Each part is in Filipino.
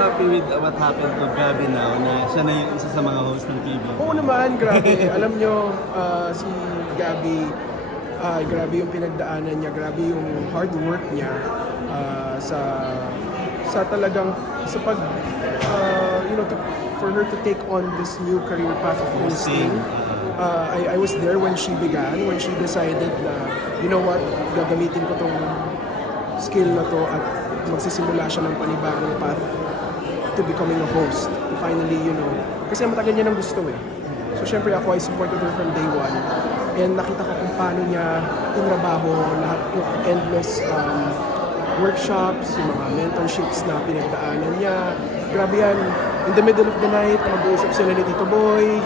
happy with what happened to Gabby now na siya na yung isa sa mga host ng TV? Oo naman, grabe. Alam nyo, si Gabby, grabe yung pinagdaanan niya, grabe yung hard work niya sa talagang, sa pag, for her to take on this new career path of hosting. I was there when she began, when she decided na, you know what, gagamitin ko tong skill na to at magsisimula siya ng panibagong path to becoming a host. To finally, kasi matagal niya nang gusto eh. So syempre ako, I supported her from day one. And nakita ko kung paano niya tinrabaho lahat yung endless workshops, yung mga mentorships na pinagdaanan niya. Grabe yan. In the middle of the night, mag-uusap sila ni Tito Boy.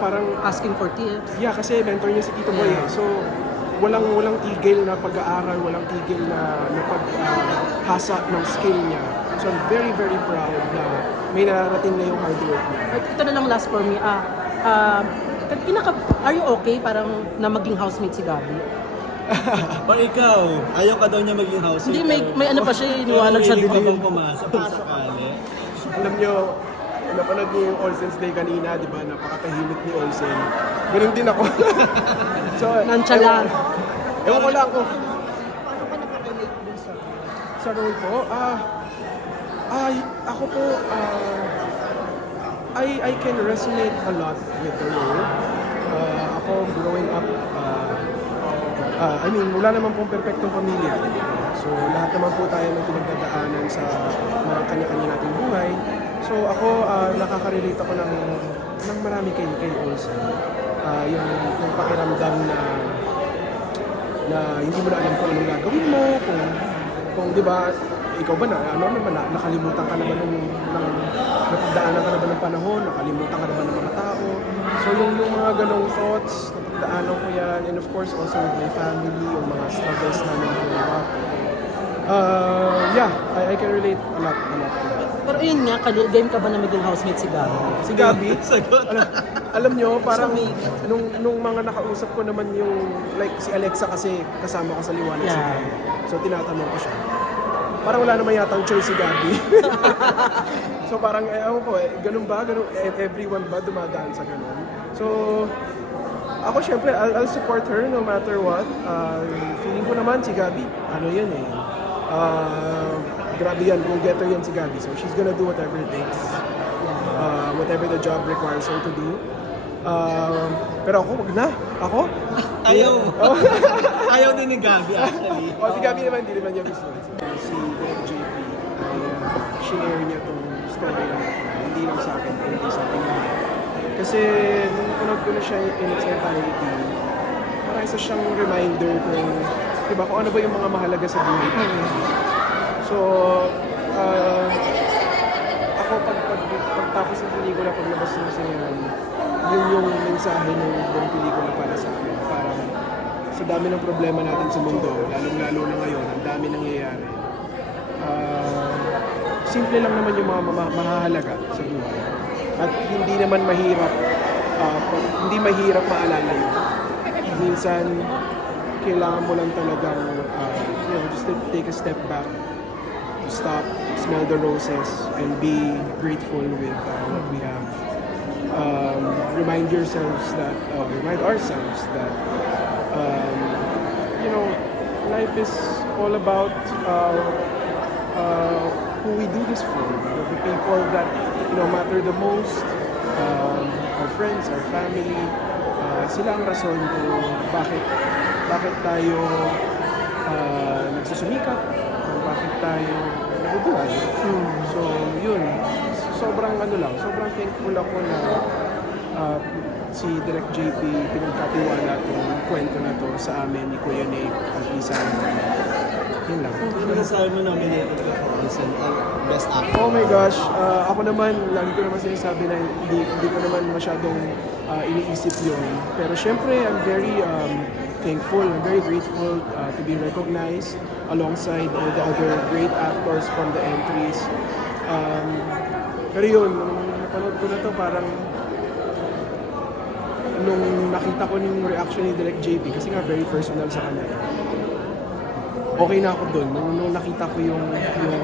Parang Asking for tips. yeah, kasi mentor niya si Tito Boy eh. So, walang tigil na pag-aaral, walang tigil na paghasa ng skill niya. So, I'm very, very proud na may nararating na yung hard work niya. Ito na lang last for me. Are you okay parang na maging housemate si Gabby? Pag ikaw, ayaw ka daw niya maging house. Hindi, may ano pa siya, iniwanag sa bibig. bibig. Bang pumasok kung sakali. Alam niyo, napanood niyo yung Olsen's Day kanina, di ba? Napakatahimik ni Olsen. Ganun din ako. So, Nonchalant. Ewan ko lang kung Paano ka nakaka-relate dun sa role ko. Ako po, I can resonate a lot with the role. Ako, growing up, wala naman pong perfectong pamilya. So, lahat naman po tayo ng pinagdadaanan sa mga kanya-kanya nating buhay. So, ako, nakaka-relate ako ng marami kay Olsen. Yung pakiramdam na hindi mo na alam kung anong gagawin mo, kung di ba, ikaw ba nakalimutan ka naman ng napagdaanan ka naman ng panahon, nakalimutan ka naman ng mga tao. So yung mga ganong thoughts, napagdaanan ko yan, and of course also with my family, yung mga struggles namin growing up. I can relate a lot to that. Pero yun nga, game ka ba na maging housemate si Gabby? Si Gabby, Sagot. alam nyo, parang nung mga nakausap ko naman yung, like si Alexa kasi kasama ko sa Liwanag Yeah. City. So tinatanong ko siya. Parang wala naman yatang choice si Gabby. So parang, ewan ko ganun ba? Everyone ba dumadaan sa ganun? So, ako syempre, I'll support her no matter what. Feeling ko naman si Gabby, yan eh. Grabe yan, kung getter yan si Gabby. So she's gonna do whatever it takes. Whatever the job requires her to do. Pero ako, wag na. Ako? Ayaw. Ayaw din ni Gabby actually. Si Gabby naman, hindi naman niya gusto. Si Direk JP, share niya tong story na ito. Hindi lang sa akin, kundi sa ating lahat. Kasi nung panood ko na siya in its entirety, parang isa siyang reminder kung ano ba yung mga mahalaga sa buhay. So, ako pagtapos ng pelikula, paglabas ng sinihan, yun yung mensahe ng buong pelikula para sa akin. Parang sa dami ng problema natin sa mundo, lalong-lalo na ngayon, ang dami nangyayari. Simple lang naman yung mga mahahalaga sa buhay. At hindi naman mahirap, maalala yun. Minsan, kailangan mo lang talagang, just to take a step back, to stop, smell the roses, and be grateful with what we have. Remind ourselves that, life is all about who we do this for. The people that matter the most, our friends, our family. Sila ang rason kung bakit tayo nagsusumikap, kung bakit tayo nabubuhay. So yun, sobrang thankful ako na si Direk JP pinagkatiwala itong kwento na to sa amin ni Kuya Nick at Lisa. Yun lang. Ano sabi mo nominated ka for Olsen Best Actor? Oh my gosh, ako naman, lagi ko naman sinasabi na hindi ko naman masyadong iniisip yun. Pero syempre, I'm very thankful, I'm very grateful to be recognized alongside all the other great actors from the entries. Pero yun, nung napanood ko na to, parang nung nakita ko yung reaction ni Direk JP, kasi nga very personal sa kanya. okay na ako doon. Nung nakita ko yung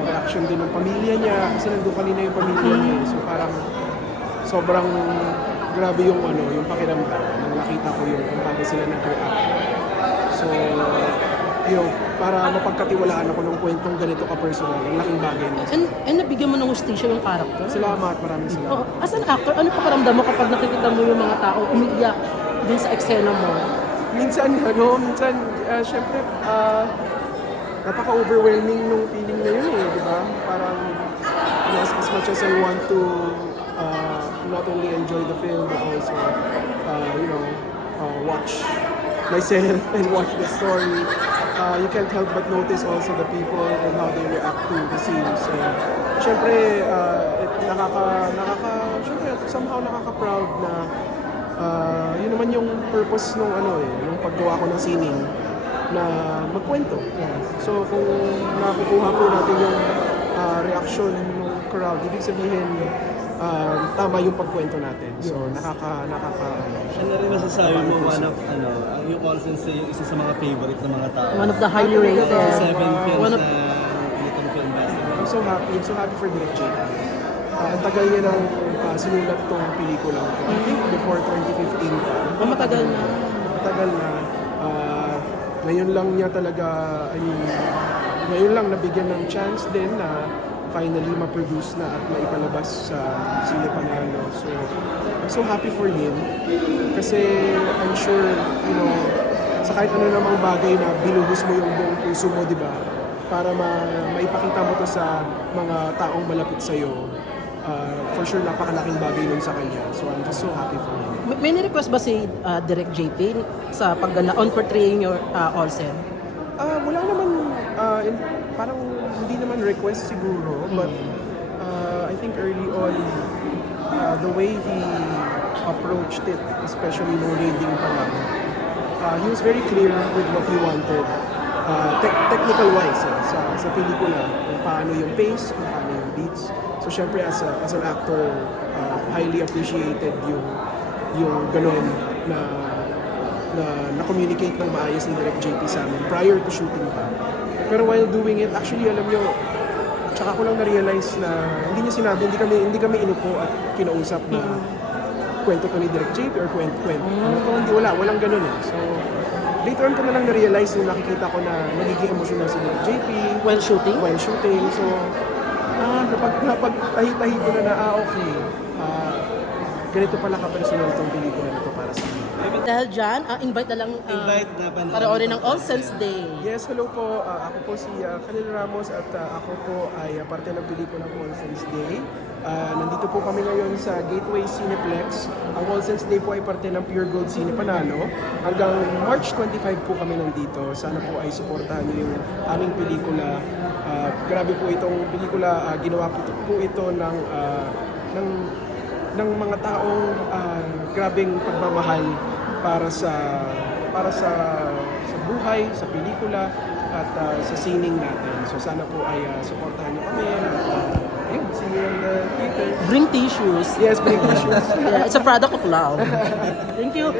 reaction din ng pamilya niya, kasi nandun kanina yung pamilya niya. So parang sobrang grabe yung yung pakiramdam nung nakita ko yung kung paano sila nag-react. So, para mapagkatiwalaan ako ng kwentong ganito ka-personal, ang laking bagay na. And nabigyan mo ng hustisya yung character. Salamat, maraming salamat. As an actor, ano pakiramdam mo kapag nakikita mo yung mga tao umiiyak din sa eksena mo? Minsan, syempre, napaka-overwhelming nung feeling na yun di ba? Parang, as much as I want to not only enjoy the film, but also, watch myself and watch the story, you can't help but notice also the people and how they react to the scenes. And syempre, syempre, somehow nakaka-proud na yun naman yung purpose nung nung paggawa ko ng sining na magkwento. So kung nakukuha po natin yung reaction ng crowd, ibig sabihin tama yung pagkwento natin. So nakaka Ano rin masasabi mo, yung Olsen Day, yung isa sa mga favorite ng mga tao. One of the highly rated. 7 films One na of- Little Film Festival. I'm so happy for Direk JP. Ang tagal niya nang sinulat tong pelikula. I think before 2015 pa. Matagal na. Matagal na. Ngayon lang niya talaga, ngayon lang nabigyan ng chance din na finally ma-produce na at maipalabas sa Sine Panalo. So, I'm so happy for him. Kasi I'm sure, sa kahit ano namang bagay na binuhos mo yung buong puso mo, di ba? Para maipakita mo to sa mga taong malapit sa'yo. For sure, napakalaking bagay nun sa kanya. So, I'm just so happy for him. May request ba si Direk JP sa on portraying your Olsen? Wala naman, parang hindi naman request siguro, but I think early on, the way he approached it, especially no reading pa lang, he was very clear with what he wanted, technical wise, sa pelikula, kung paano yung pace, kung paano yung beats. So syempre as an actor, highly appreciated yung ganun na communicate ng maayos ni Direk JP sa amin prior to shooting pa. Pero while doing it, actually alam nyo, tsaka ko lang na-realize na hindi niya sinabi, hindi kami inupo at kinausap na kwento to ni Direk JP or kwento. Walang ganun So, later on ko na lang na-realize nung nakikita ko na nagiging emotional si Direk JP While shooting? while shooting. So, napagtahi-tahi ko na okay. Ganito pala ka-personal tong pelikula na to para sa akin. Dahil dyan, invite na lang Invite na panoorin. panoorin ng All Saints Day. Yes, hello po. Ako po si Khalil Ramos at ako po ay parte ng pelikula ng All Saints Day. Nandito po kami ngayon sa Gateway Cineplex. Ang All Saints Day po ay parte ng Pure Gold Cine Panalo. Hanggang March 25 po kami nandito. Sana po ay suportahan niyo yung aming pelikula. Grabe po itong pelikula. Ginawa po ito ng mga taong grabeng pagmamahal para sa buhay, sa pelikula at sa sining natin. So sana po ay suportahan niyo kami at see you on the theater. Bring tissues. Yes, bring tissues. Yeah, it's a product of love. Thank you.